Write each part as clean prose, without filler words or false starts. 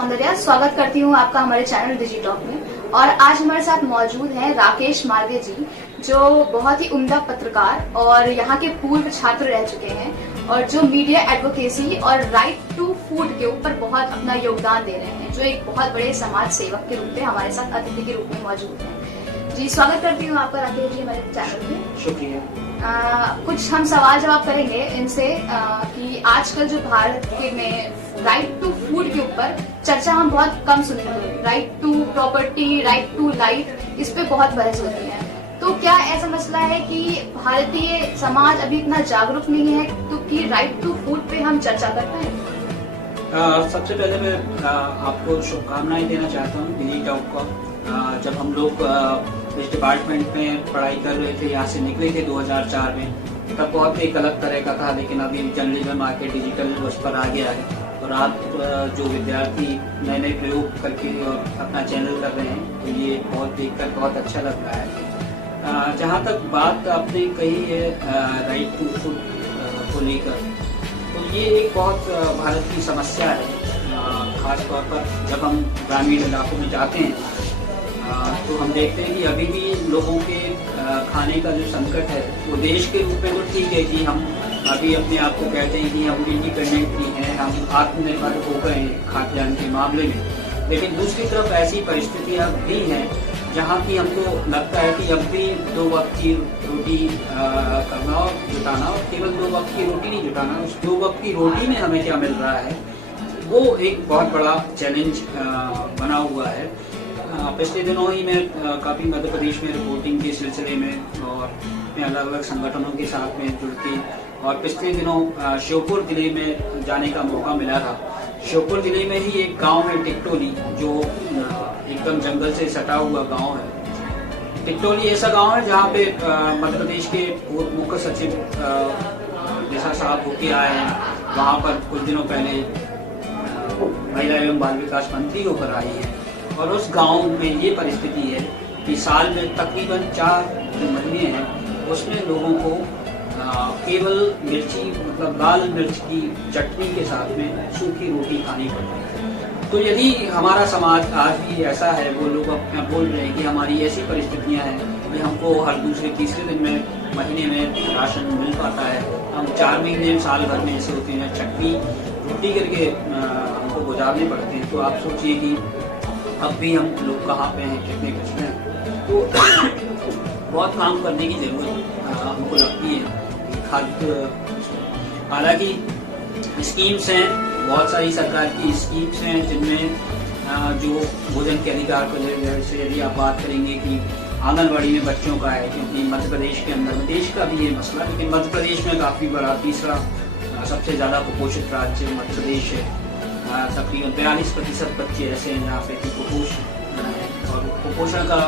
सौंदर्या, स्वागत करती हूँ आपका हमारे चैनल डिजिटॉक में। और आज हमारे साथ मौजूद हैं राकेश मार्गे जी, जो बहुत ही उम्दा पत्रकार और यहाँ के पूर्व छात्र रह चुके हैं और जो मीडिया एडवोकेसी और राइट टू फूड के ऊपर बहुत अपना योगदान दे रहे हैं, जो एक बहुत बड़े समाज सेवक के रूप में हमारे साथ अतिथि के रूप में मौजूद हैं। जी, स्वागत करती हूँ आपका राकेश जी हमारे चैनल में। शुक्रिया। कुछ हम सवाल जवाब करेंगे इनसे कि आजकल जो भारत के में राइट टू फूड के ऊपर चर्चा हम बहुत कम सुनेंगे। Right to property, right to life, इस पे बहुत बहस होती है। तो क्या ऐसा मसला है कि भारतीय समाज अभी इतना जागरूक नहीं है तो कि राइट टू फूड पे हम चर्चा कर पाए? सबसे पहले मैं आपको शुभकामनाएं देना चाहता हूँ डिजिटॉक को। जब हम लोग इस डिपार्टमेंट में पढ़ाई कर रहे थे, यहाँ से निकले थे 2004 में, तब बहुत एक अलग तरह का था, लेकिन अभी जर्नलिज्म आके डिजिटल उस पर आ गया है। और आप जो विद्यार्थी नए नए प्रयोग करके और अपना चैनल कर रहे हैं, तो ये बहुत देखकर बहुत अच्छा लग रहा है। जहाँ तक बात आपने कही है राइट टू फूड को लेकर, तो ये एक बहुत भारत की समस्या है। खास तौर पर जब हम ग्रामीण इलाकों में जाते हैं तो हम देखते हैं कि अभी भी लोगों के खाने का जो संकट है, वो देश के रूप में तो ठीक है कि हम अभी अपने आप को कहते हैं कि हम इंडिपेंडेंट भी हैं, हम आत्मनिर्भर हो गए हैं खाद्यान्न के मामले में, लेकिन दूसरी तरफ ऐसी परिस्थितियां भी हैं जहाँ की हमको लगता है कि अब भी 2 वक्त की रोटी करना और जुटाना, और केवल 2 वक्त की रोटी नहीं जुटाना, उस 2 वक्त की रोटी में हमें क्या मिल रहा है, वो एक बहुत बड़ा चैलेंज बना हुआ है। पिछले दिनों ही मैं काफ़ी मध्य प्रदेश में रिपोर्टिंग के सिलसिले में और अलग अलग संगठनों के साथ में जुड़ के, और पिछले दिनों श्योपुर जिले में जाने का मौका मिला था। श्योपुर जिले में ही एक गांव है टिकटोली, जो एकदम जंगल से सटा हुआ गांव है। टिकटोली ऐसा गांव है जहां पे मध्य प्रदेश के पूर्व मुख्य सचिव जैसा साहब होके आए हैं। वहां पर कुछ दिनों पहले महिला एवं बाल विकास मंत्री होकर आई है। और उस गांव में ये परिस्थिति है कि साल में तकरीबन 4 महीने हैं, उसमें लोगों को केवल मिर्ची, मतलब लाल मिर्च की चटनी के साथ में सूखी रोटी खानी पड़ती है। तो यदि हमारा समाज आज भी ऐसा है, वो लोग अपना बोल रहे हैं कि हमारी ऐसी परिस्थितियां हैं कि हमको हर दूसरे तीसरे दिन में महीने में राशन मिल पाता है, हम 4 महीने साल भर में ऐसे होते हैं चटनी रोटी करके हमको गुजारने पड़ते हैं। तो आप सोचिए कि अब भी हम लोग कहाँ पे हैं, कितने पिछड़े हैं। तो बहुत काम करने की जरूरत हमको लगती है। खाद्य, हालांकि स्कीम्स हैं, बहुत सारी सरकार की स्कीम्स हैं जिनमें जो भोजन के अधिकार को, जैसे यदि आप बात करेंगे कि आंगनबाड़ी में बच्चों का है, क्योंकि मध्य प्रदेश के अंदर में देश का भी ये मसला, लेकिन मध्य प्रदेश में काफ़ी बड़ा, तीसरा सबसे ज़्यादा कुपोषित राज्य मध्य प्रदेश है। तकरीबन 42% बच्चे ऐसे हैं जहाँ पे कुपोषण है, और कुपोषण का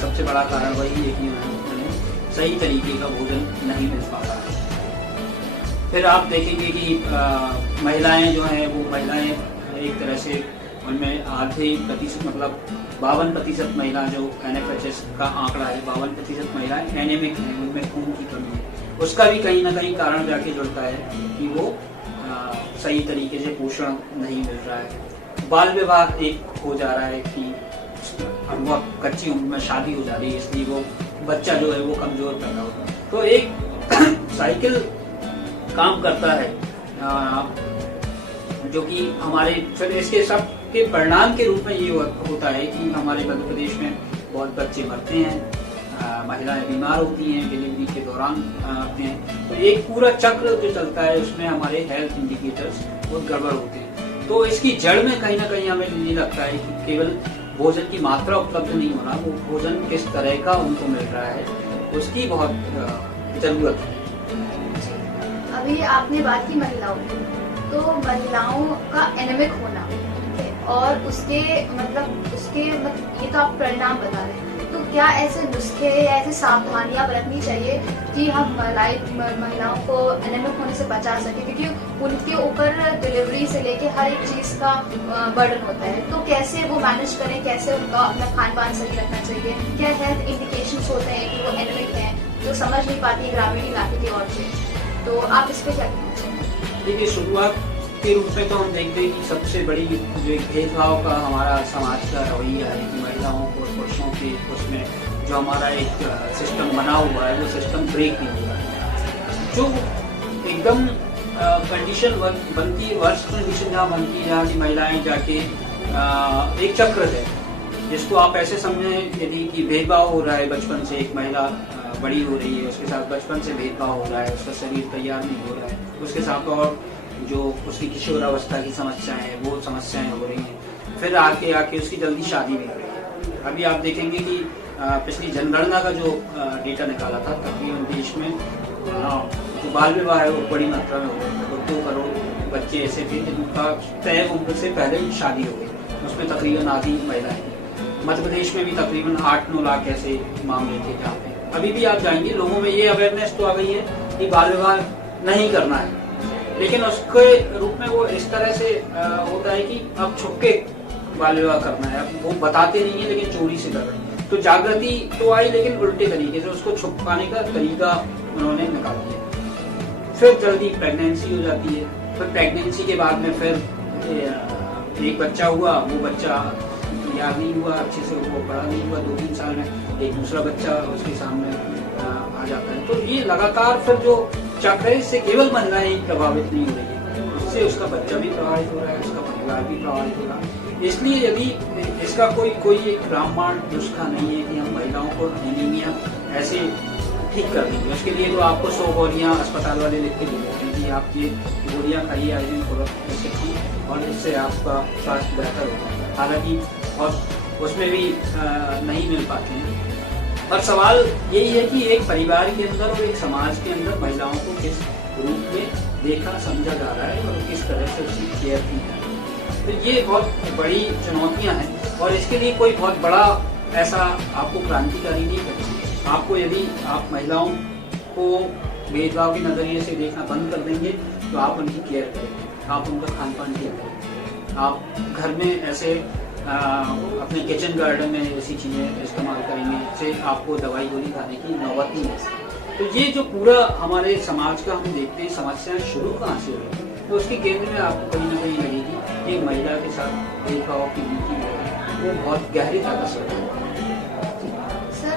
सबसे बड़ा कारण वही है कि उन्हें सही तरीके का भोजन नहीं मिल पा रहा है। फिर आप देखेंगे कि महिलाएं जो हैं, वो महिलाएं एक तरह से उनमें आधे प्रतिशत, मतलब 52% महिला, जो NFHS का आंकड़ा है, 52% महिलाएं एनेमिक हैं, उनमें खून की कमी है। उसका भी कहीं ना कहीं कारण जाके जुड़ता है कि वो सही तरीके से पोषण नहीं मिल रहा है। बाल विवाह एक हो जा रहा है कि बहुत कच्ची उम्र में शादी हो जा रही है, इसलिए वो बच्चा जो है वो कमजोर पैदा होता है। तो एक साइकिल काम करता है जो कि हमारे, फिर इसके सब के परिणाम के रूप में ये होता है कि हमारे मध्य प्रदेश में बहुत बच्चे मरते हैं, महिलाएं बीमार होती हैं, डिलीवरी के दौरान आते हैं। तो एक पूरा चक्र जो चलता है, उसमें हमारे हेल्थ इंडिकेटर्स बहुत गड़बड़ होते हैं। तो इसकी जड़ में कहीं ना कहीं हमें ये लगता है कि केवल भोजन की मात्रा उपलब्ध नहीं होना, वो भोजन किस तरह का उनको मिल रहा है, उसकी बहुत जरूरत है। अभी आपने बात की महिलाओं की, तो महिलाओं का एनेमिक होना और उसके ये तो आप परिणाम बता रहे हैं, तो क्या ऐसे नुस्खे या ऐसी सावधानियां बरतनी चाहिए कि हम महिलाओं को एनेमिक होने से बचा सके, क्योंकि उनके ऊपर डिलीवरी से लेके हर एक चीज का बर्डन होता है। तो कैसे वो मैनेज करें, कैसे उनका अपना खान पान सही रखना चाहिए, क्या हेल्थ इंडिकेशंस होते हैं कि वो एनेमिक हैं, जो समझ नहीं पाती है ग्रामीण इलाके की औरतें, तो आप इस पे क्या कहना चाहिए? देखिए, शुरुआत के रूप में तो हम देखते हैं कि सबसे बड़ी जो एक भेदभाव का हमारा समाज का रवैया है कि महिलाओं को और पुरुषों के उसमें जो हमारा एक सिस्टम बना हुआ है वो सिस्टम ब्रेक नहीं हुआ है। जो एकदम कंडीशन बनती है, वर्ष कंडीशन जहाँ बनती है जहाँ की महिलाएं जाके एक चक्र है जिसको आप ऐसे समझें यदि कि भेदभाव हो रहा है, बचपन से एक महिला बड़ी हो रही है, उसके साथ बचपन से भेदभाव हो रहा है, उसका शरीर तैयार नहीं हो रहा है, उसके साथ और जो उसकी किशोरावस्था की समस्याएं हैं वो समस्याएं हो रही हैं, फिर आके उसकी जल्दी शादी भी हो रही है। अभी आप देखेंगे कि पिछली जनगणना का जो डेटा निकाला था तकरीबन देश में जो बाल विवाह है वो बड़ी मात्रा में हो रहा है। 2 करोड़ बच्चे ऐसे थे जिनका तय उम्र से पहले ही शादी हो गई, उसमें तकरीबन आधी महिलाएं थी। मध्य प्रदेश में भी तकरीबन 8-9 लाख ऐसे मामले थे जहाँ पे अभी भी आप जाएंगे लोगों में ये अवेयरनेस तो आ गई है कि बाल विवाह नहीं करना है, लेकिन उसके रूप में वो इस तरह से होता है कि अब छुप के बाल विवाह करना है। अब वो बताते नहीं है लेकिन चोरी से कर रहे हैं। तो जागृति तो आई लेकिन उल्टे तरीके से उसको छुपाने का तरीका उन्होंने निकाल दिया। फिर जल्दी प्रेगनेंसी हो जाती है, फिर प्रेगनेंसी के बाद में फिर एक बच्चा हुआ, वो बच्चा तैयार नहीं हुआ अच्छे से, वो बड़ा नहीं हुआ, 2-3 साल में एक दूसरा बच्चा उसके सामने आ जाता है। तो ये लगातार फिर जो चक्र है इससे केवल महिलाएं ही प्रभावित नहीं हो रही है, इससे उसका बच्चा भी प्रभावित हो रहा है, उसका परिवार भी प्रभावित हो रहा है। इसलिए यदि इसका कोई एक रामबाण नुस्खा नहीं है कि हम महिलाओं को एनीमिया ऐसे ठीक कर देंगे, उसके लिए तो आपको 100 गोलियाँ अस्पताल वाले लिख के दे देते हैं कि आप ये गोलियाँ खाइए आयोजन करो और इससे आपका स्वास्थ्य बेहतर होगा। हालांकि और उसमें भी नहीं मिल पाते हैं। पर सवाल यही है कि एक परिवार के अंदर और एक समाज के अंदर महिलाओं को किस रूप में देखा समझा जा रहा है और किस तरह से उसकी केयर की जा रही है। तो ये बहुत बड़ी चुनौतियां हैं और इसके लिए कोई बहुत बड़ा ऐसा आपको क्रांतिकारी नहीं करना। आपको यदि आप महिलाओं को भेदभाव के नजरिए से देखना बंद कर देंगे तो आप उनकी केयर करेंगे, आप उनका खान पान केयर करेंगे, आप घर में ऐसे अपने किचन गार्डन में ऐसी चीजें इस्तेमाल करेंगे जिससे आपको दवाई गोली खाने की नौबत नहीं है। तो ये जो पूरा हमारे समाज का हम देखते हैं समस्याएं शुरू कहाँ से हो रही है, तो उसके केंद्र में आपको कहीं ना कहीं लगेगी कि महिला के साथ भेदभाव की नीति वो बहुत गहरी तरह से है। सर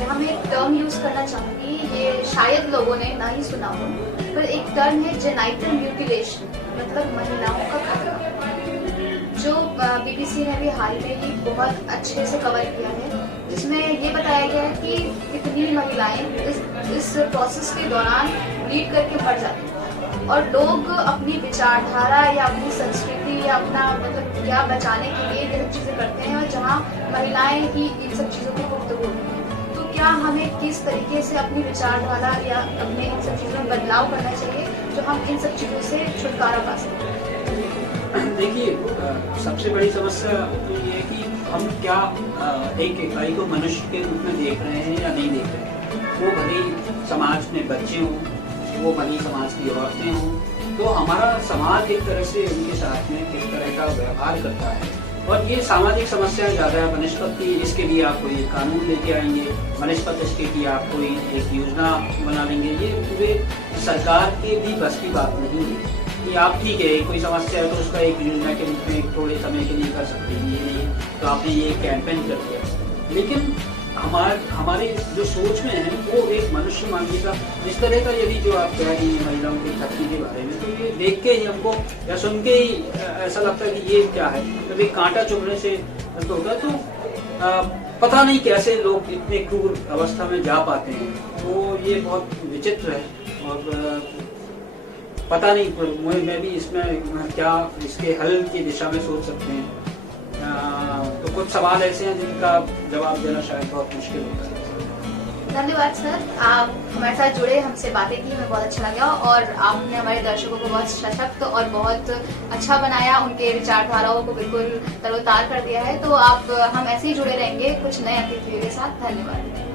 यहाँ मैं एक टर्म यूज करना चाहूंगी, ये शायद लोगों ने ना ही सुना हो, पर एक टर्म है जेनिटल म्यूटिलेशन, मतलब महिलाओं का खतरा, जो बीबीसी ने भी हाल में ही बहुत अच्छे से कवर किया है, जिसमें ये बताया गया है कि कितनी महिलाएं इस प्रोसेस के दौरान ब्लीड करके मर जाती हैं और लोग अपनी विचारधारा या अपनी संस्कृति या अपना मतलब क्या बचाने के लिए ये सब चीजें करते हैं और जहाँ महिलाएं ही इन सब चीजों की गुफ्तगू होती हैं। तो क्या हमें किस तरीके से अपनी विचारधारा या अपने इन सब चीजों में बदलाव करना चाहिए जो हम इन सब चीजों से छुटकारा पा सकें? देखिए, सबसे बड़ी समस्या तो ये है कि हम क्या एक इकाई को मनुष्य के रूप में देख रहे हैं या नहीं देख रहे हैं। वो भले ही समाज में बच्चे हों, वो भले समाज की औरतें हों, तो हमारा समाज एक तरह से उनके साथ में किस तरह का व्यवहार करता है। और ये सामाजिक समस्या ज़्यादा है। वनस्पति इसके लिए आप कोई कानून लेके आएंगे, वनस्पति इसके लिए आप कोई एक योजना बना लेंगे, ये पूरे सरकार के भी बस की बात नहीं है कि आप ठीक है कोई समस्या है तो उसका एक योजना के रूप में थोड़े समय के लिए कर सकते हैं, ये नहीं तो आपने ये कैंपेन कर दिया। लेकिन हमारे जो सोच में है वो एक मनुष्य मांगेगा इस तरह का। यदि जो आप कह रही हैं महिलाओं की धरती के बारे में, तो ये देख के ही हमको या सुन के ही ऐसा लगता है कि ये क्या है, तो एक कांटा चुभने से होता है। तो पता नहीं कैसे लोग इतने क्रूर अवस्था में जा पाते हैं, तो ये बहुत विचित्र है और पता नहीं मैं भी इसमें क्या इसके हल की दिशा में सोच सकते हैं। तो कुछ सवाल ऐसे हैं जिनका जवाब देना शायद बहुत मुश्किल होता है। धन्यवाद सर, आप हमारे साथ जुड़े, हमसे बातें की, हमें बहुत अच्छा लगा और आपने हमारे दर्शकों को बहुत सशक्त और बहुत अच्छा बनाया, उनके विचारधाराओं को बिल्कुल तरोतार कर दिया है। तो आप हम ऐसे ही जुड़े रहेंगे कुछ नए अतिथियों के साथ। धन्यवाद।